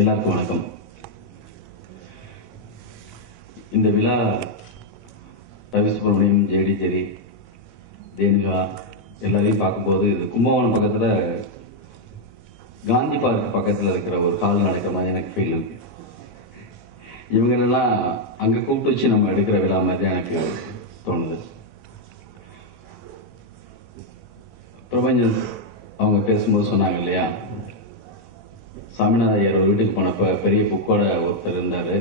எல்லாருக்கும் வணக்கம். இந்த விழா ரவி சுப்பிரமணியம் ஜெயடி ஜெரி தேனிகா எல்லாரையும் பார்க்கும்போது இது கும்பகோணம் பக்கத்தில் காந்தி பார்க் பக்கத்தில் இருக்கிற ஒரு கால் நடக்கிற மாதிரி எனக்கு ஃபீல் இருக்கு. இவங்களெல்லாம் அங்கே கூப்பிட்டு வச்சு நம்ம எடுக்கிற விழா மாதிரி தான் எனக்கு தோணுது. பிரபஞ்சன் அவங்க பேசும்போது சொன்னாங்க இல்லையா? சாமிநாத ஐயர் ஒரு வீட்டுக்கு போனப்ப பெரிய புக்கோட ஒருத்தர் இருந்தாரு.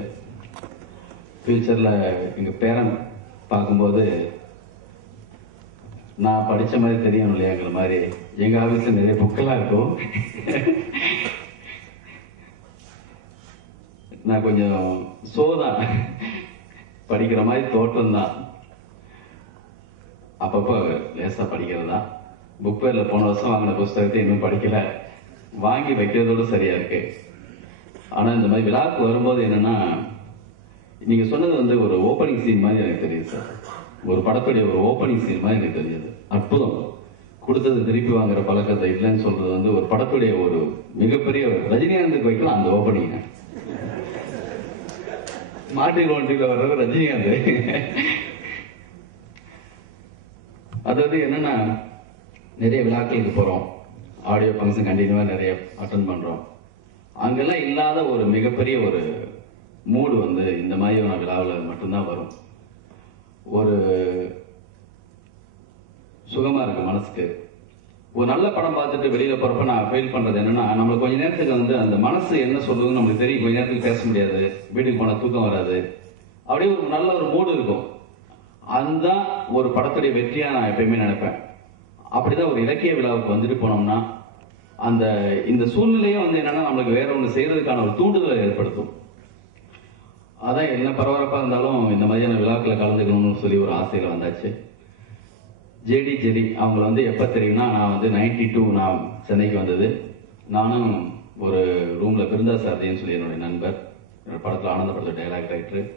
ஃபியூச்சர்ல எங்க பேரன் பார்க்கும்போது நான் படிச்ச மாதிரி தெரியணும் இல்லையாங்கிற மாதிரி எங்க ஆஃபீஸில் நிறைய புக்கெல்லாம் இருக்கும். நான் கொஞ்சம் சோதான் படிக்கிற மாதிரி தோட்டம் தான். அப்பப்போ லேசா படிக்கிறது தான் புக் பேர்ல போன வருஷம் வாங்கின புஸ்தகத்தை இன்னும் படிக்கல. வாங்கி வைக்கிறதோட சரியா இருக்கு. ஆனா இந்த மாதிரி விழாவுக்கு வரும்போது என்னன்னா நீங்க சொன்னது வந்து ஒரு ஓப்பனிங் சீன் மாதிரி எனக்கு தெரியுது சார் ஒரு படத்துடைய ஒரு ஓப்பனிங் சீன் மாதிரி எனக்கு தெரியுது. அற்புதம். கொடுத்தது திருப்பி வாங்குற பழக்கத்தை இல்லைன்னு சொல்றது வந்து ஒரு படத்துடைய ஒரு மிகப்பெரிய ரஜினிகாந்துக்கு வைக்கலாம் அந்த ஓப்பனிங் மாட்டி ஒன்றில வர்றது ரஜினிகாந்த். அதாவது என்னன்னா நிறைய விழாக்களுக்கு போறோம். ஆடியோ ஃபங்க்ஷன் கண்டினியூவாக நிறைய அட்டன் பண்ணுறோம் அங்கெல்லாம் இல்லாத ஒரு மிகப்பெரிய ஒரு மூடு வந்து இந்த மாதிரியான விழாவில் மட்டும்தான் வரும். ஒரு சுகமாக இருக்கு மனசுக்கு. ஒரு நல்ல படம் பார்த்துட்டு வெளியில் போகிறப்ப நான் ஃபீல் பண்ணுறது என்னன்னா நம்மளுக்கு கொஞ்ச நேரத்துக்கு வந்து அந்த மனசு என்ன சொல்லுதுன்னு நம்மளுக்கு தெரியும். கொஞ்ச நேரத்துக்கு பேச முடியாது. வீட்டுக்கு போனால் தூக்கம் வராது. அப்படியே ஒரு நல்ல ஒரு மூடு இருக்கும். அதுதான் ஒரு படத்துடைய வெற்றியாக நான் எப்பயுமே நினைப்பேன். அப்படிதான் ஒரு இலக்கிய விழாவுக்கு வந்துட்டு போனோம்னா அந்த இந்த சூழ்நிலையும் வந்து என்னன்னா நம்மளுக்கு வேற ஒண்ணு செய்யறதுக்கான ஒரு தூண்டுதலை ஏற்படுத்தும். அதான் என்ன பரபரப்பா இருந்தாலும் இந்த மாதிரியான விழாக்களை கலந்துக்கணும்னு சொல்லி ஒரு ஆசையில வந்தாச்சு. ஜேடி ஜெரி அவங்கள வந்து எப்ப தெரியும்னா நான் வந்து நைன்டி டூ நான் சென்னைக்கு வந்தது. நானும் ஒரு ரூம்ல பிருந்தா சாரதின்னு சொல்லி என்னுடைய நண்பர் என்னோட படத்துல ஆனந்த படத்துல டைலாக் ரைட்டர்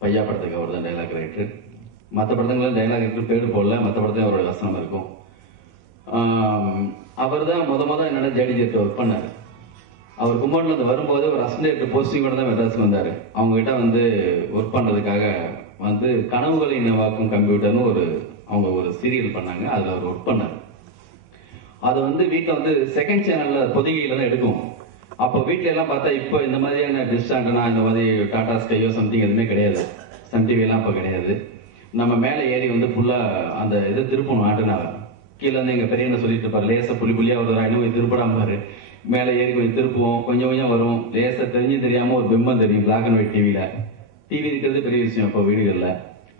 பையா படத்துக்கு அவர் தான் டைலாக் ரைட்டர் மற்ற படத்துல டைலாக் ரைட்டர் பேடு போடல மற்ற படத்தையும் அவரோட வசனம் இருக்கும். அவர் தான் முத முத என்னோட ஜேடி ஒர்க் பண்ணார். அவர் கும்பகோணத்தில் வரும்போது ஒரு அசிஸ்டன்ட் போஸ்டிங்கோட தான் மெட்ராஸ் வந்தார். அவங்ககிட்ட வந்து ஒர்க் பண்ணுறதுக்காக வந்து கனவுகளை நினைவாக்கும் கம்ப்யூட்டர்னு ஒரு அவங்க ஒரு சீரியல் பண்ணாங்க. அதில் அவர் ஒர்க் பண்ணார். அது வந்து வீட்டில் வந்து செகண்ட் சேனலில் பொதுகையில் தான் எடுக்கும். அப்போ வீட்டிலலாம் எல்லாம் பார்த்தா இப்போ இந்த மாதிரியான டிஸ்டாண்டனா இந்த மாதிரி டாடா ஸ்கையோ சம்திங் எதுவுமே கிடையாது. சன் டிவிலாம் அப்போ இப்போ கிடையாது. நம்ம மேலே ஏறி வந்து ஃபுல்லாக அந்த இது திருப்பணும் ஆட்டுனாவை கீழே வந்து எங்க பெரியண்ண சொல்லிட்டு இருப்பாரு லேசா புள்ளி புள்ளியா ஒரு இன்னும் திருப்படாம பாரு. மேலே ஏறி கொஞ்சம் திருப்புவோம் கொஞ்சம் கொஞ்சம் வரும். லேசா தெரிஞ்சு தெரியாம ஒரு பிம்பம் தெரியும் பிளாக் அண்ட் ஒயிட் டிவியில் டிவி இருக்கிறது பெரிய விஷயம் இப்போ வீடுகள்ல.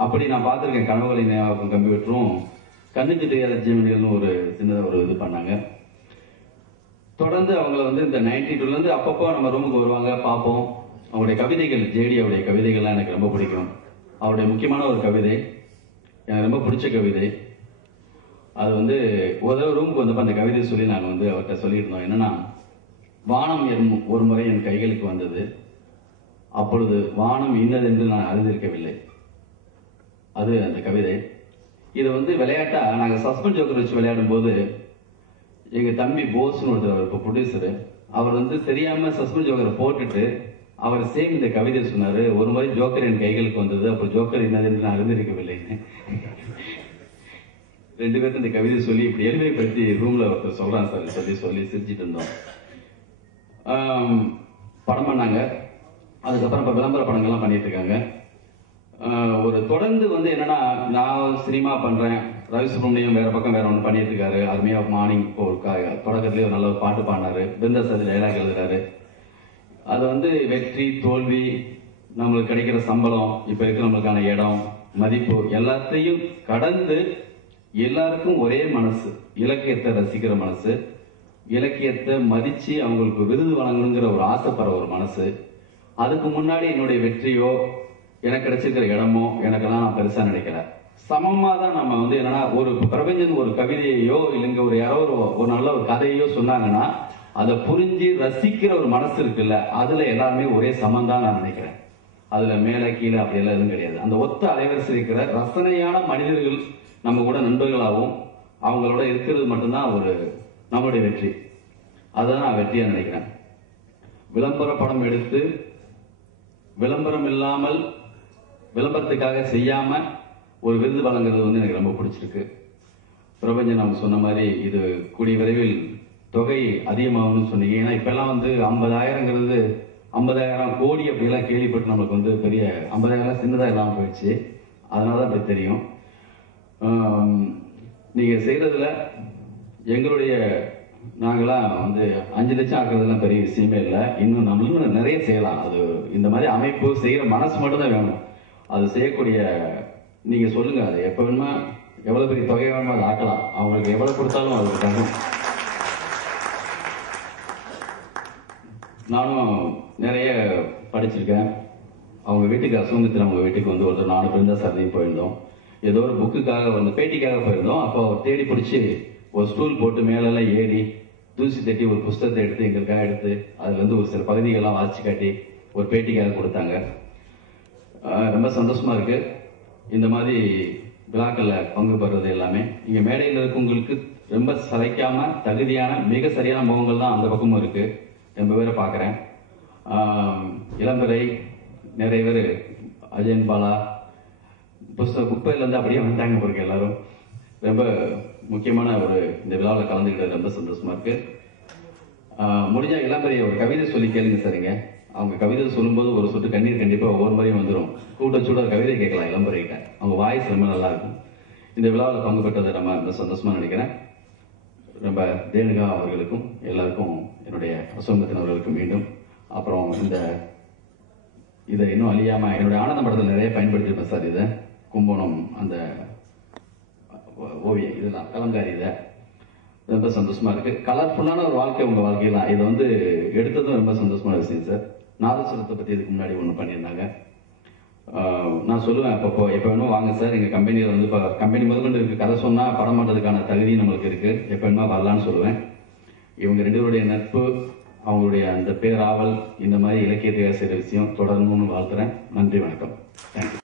அப்படி நான் பார்த்திருக்கேன் கனவுகளை நினைவாக்கும் கம்ப்யூட்டரும். கண்ணுக்கு தெரியாத ஜீவனிகள்னு ஒரு சின்னதாக ஒரு இது பண்ணாங்க. தொடர்ந்து அவங்கள வந்து இந்த நைன்டி டூல இருந்து அப்பப்போ நம்ம ரூமுக்கு வருவாங்க பார்ப்போம். அவருடைய கவிதைகள் ஜேடி அவருடைய கவிதைகள்லாம் எனக்கு ரொம்ப பிடிக்கும். அவருடைய முக்கியமான ஒரு கவிதை எனக்கு ரொம்ப பிடிச்ச கவிதை. அது வந்து ஒரு ரூமுக்கு வந்தப்ப அந்த கவிதை சொல்லி நாங்கள் வந்து அவர்கிட்ட சொல்லியிருந்தோம். என்னன்னா வானம் என் ஒரு முறை என் கைகளுக்கு வந்தது. அப்பொழுது வானம் இன்னதென்று நான் அறிந்திருக்கவில்லை. அது அந்த கவிதை. இதை வந்து விளையாட்டா நாங்கள் சஸ்பெண்ட் ஜோக்கர் வச்சு விளையாடும் போது எங்கள் தம்பி போஸ்னு ஒருத்தர் அவர் இப்போ ப்ரொடியூசரு அவர் வந்து தெரியாமல் சஸ்பெண்ட் ஜோக்கரை போட்டுட்டு அவர் சேம் இந்த கவிதை சொன்னார் ஒரு முறை ஜோக்கர் என் கைகளுக்கு வந்தது அப்போ ஜோக்கர் என்னது என்று நான் அறிந்திருக்கவில்லைன்னு. ரெண்டு பேர்த்து இந்த கவிதை சொல்லி இப்படி எளிமைப்படுத்தி ரூம்ல ஒருத்தர் சொல்றான் சார் சொல்லி சொல்லி சிரிச்சிட்டு இருந்தோம். படம் பண்ணாங்க. அதுக்கப்புறம் இப்ப விளம்பர படங்கள்லாம் பண்ணிட்டு இருக்காங்க. ஒரு தொடர்ந்து வந்து என்னன்னா நான் சினிமா பண்றேன். ரவி சுப்ரமணியம் வேற பக்கம் வேற ஒன்று பண்ணிட்டு இருக்காரு. அருமையா மார்னிங் ஒரு க- தொடக்கத்திலேயே ஒரு நல்ல ஒரு பாட்டு பாடினாரு. பிருந்தாசதி டைலாக் எழுதுறாரு. அது வந்து வெற்றி தோல்வி நம்மளுக்கு கிடைக்கிற சம்பளம் இப்ப இருக்கிற நம்மளுக்கான இடம் மதிப்பு எல்லாத்தையும் கடந்து எல்லாருக்கும் ஒரே மனசு இலக்கியத்தை ரசிக்கிற மனசு இலக்கியத்தை மதிச்சு அவங்களுக்கு விருது வழங்கணுங்கிற ஒரு ஆசைப்படுற ஒரு மனசு. அதுக்கு முன்னாடி என்னுடைய வெற்றியோ எனக்கு கிடைச்சிருக்கிற இடமோ எனக்கெல்லாம் நான் பெருசா நினைக்கல. சமமா தான் நம்ம வந்து என்னன்னா ஒரு பிரபஞ்சன் ஒரு கவிதையையோ இல்லைங்க ஒரு யாரோ ஒரு ஒரு நல்ல ஒரு கதையோ சொன்னாங்கன்னா அதை புரிஞ்சு ரசிக்கிற ஒரு மனசு இருக்குல்ல அதுல எல்லாருமே ஒரே சமம் தான் நான் நினைக்கிறேன். அதுல மேல கீழே அப்படி எல்லாம் எதுவும் கிடையாது. அந்த ஒத்த அலைவரிசை இருக்கிற ரசனையான மனிதர்கள் நம்ம கூட நண்பர்களாகவும் அவங்களோட இருக்கிறது மட்டும்தான் ஒரு நம்மளுடைய வெற்றி. அதுதான் நான் வெற்றியா நினைக்கிறேன். விளம்பர படம் எடுத்து விளம்பரம் இல்லாமல் விளம்பரத்துக்காக செய்யாம ஒரு விருது வழங்குறது வந்து எனக்கு ரொம்ப பிடிச்சிருக்கு. பிரபஞ்சன் அவங்க சொன்ன மாதிரி இது கூடிய விரைவில் தொகை அதிகமாகும்னு சொன்னீங்க. ஏன்னா இப்பெல்லாம் வந்து ஐம்பதாயிரங்கிறது ஐம்பதாயிரம் கோடி அப்படிலாம் கேள்விப்பட்டு நம்மளுக்கு வந்து பெரிய ஐம்பதாயிரம் சின்னதாக இல்லாமல் போயிடுச்சு. அதனால தான் அப்படி தெரியும். நீங்கள் செய்கிறதுல எங்களுடைய நாங்களாம் வந்து அஞ்சு லட்சம் ஆக்குறதுலாம் பெரிய விஷயமே இல்லை. இன்னும் நம்மளும் நிறைய செய்யலாம். அது இந்த மாதிரி அமைப்பு செய்கிற மனசு மட்டும்தான் வேணும். அது செய்யக்கூடிய நீங்கள் சொல்லுங்கள் அது எப்போ வேணுமா எவ்வளோ பெரிய தொகை வேணுமோ அதை ஆக்கலாம். அவங்களுக்கு எவ்வளோ கொடுத்தாலும் அதுக்கு தகும் நானும் நிறைய படிச்சிருக்கேன். அவங்க வீட்டுக்கு அசுமத்தில் அவங்க வீட்டுக்கு வந்து ஒருத்தர் நாலு பிருந்தா சரதையும் போயிருந்தோம். ஏதோ ஒரு புக்குக்காக வந்து பேட்டிக்காக போயிருந்தோம். அப்போ அவர் தேடி பிடிச்சி ஒரு ஸ்டூல் போட்டு மேலெல்லாம் ஏறி தூசி தட்டி ஒரு புஸ்தகத்தை எடுத்து எங்களுக்காக எடுத்து அதுல இருந்து ஒரு சில பகுதிகள்லாம் வாசிச்சு காட்டி ஒரு பேட்டிக்காக கொடுத்தாங்க. ரொம்ப சந்தோஷமா இருக்கு. இந்த மாதிரி விழாக்கள்ல பங்கு பெறுறது எல்லாமே. இங்க மேடையில் இருக்கவங்களுக்கு ரொம்ப சளைக்காம தகுதியான மிக சரியான முகங்கள் தான் அந்த பக்கமும் இருக்கு. ரொம்ப பேரை பார்க்குறேன். இளம்பரை நிறைய பேர் அஜயன் பாலா புஸ்தக குப்பையில இருந்து அப்படியே வந்தாங்க பாருங்க எல்லாரும். ரொம்ப முக்கியமான ஒரு இந்த விழாவில் கலந்துக்கிட்டது ரொம்ப சந்தோஷமா இருக்கு. ஆஹ் முடிஞ்சா இளம்பரிய ஒரு கவிதை சொல்லி கேளுங்க சரிங்க. அவங்க கவிதை சொல்லும்போது ஒரு சொட்டு கண்ணீர் கண்டிப்பா ஒவ்வொரு முறையும் வந்துடும் கூட்ட சூட கவிதை கேட்கலாம் இளம்பரைகிட்ட அவங்க வாய்ஸ் ரொம்ப நல்லா இருக்கும். இந்த விழாவில் பங்கு பெற்றதை நம்ம ரொம்ப சந்தோஷமா நினைக்கிறேன். ரொம்ப தேனுகா அவர்களுக்கும் எல்லாருக்கும் என்னுடைய அசோகத்தினர்களுக்கும் மீண்டும். அப்புறம் இந்த இதை இன்னும் அழியாம என்னுடைய ஆனந்த படத்தில் நிறைய பயன்படுத்தியிருப்பேன் சார் இதை. கும்பகோணம் அந்த ஓ- ஓவியம் இதுதான் கலங்காரி இதை. ரொம்ப சந்தோஷமா இருக்கு. கலர்ஃபுல்லான ஒரு வாழ்க்கை உங்க வாழ்க்கையில. இதை வந்து எடுத்ததும் ரொம்ப சந்தோஷமான விஷயம் சார் நாதஸ்வரத்தை பத்தி இதுக்கு முன்னாடி ஒன்று பண்ணியிருந்தாங்க. நான் சொல்லுவேன் அப்பப்போ எப்போ வேணும் வாங்க சார் எங்க கம்பெனியில் வந்து இப்போ கம்பெனி முதல்கொண்டு இருக்கு. கதை சொன்னா படம் பண்ணுறதுக்கான தகுதி நம்மளுக்கு இருக்கு. எப்போ வேணுமா வரலான்னு சொல்லுவேன். இவங்க ரெண்டு பேருடைய நட்பு அவங்களுடைய அந்த பேராவல் இந்த மாதிரி இலக்கியத்தை செய்கிற விஷயம் தொடரணும்னு வாழ்த்துறேன். நன்றி வணக்கம். தேங்க்யூ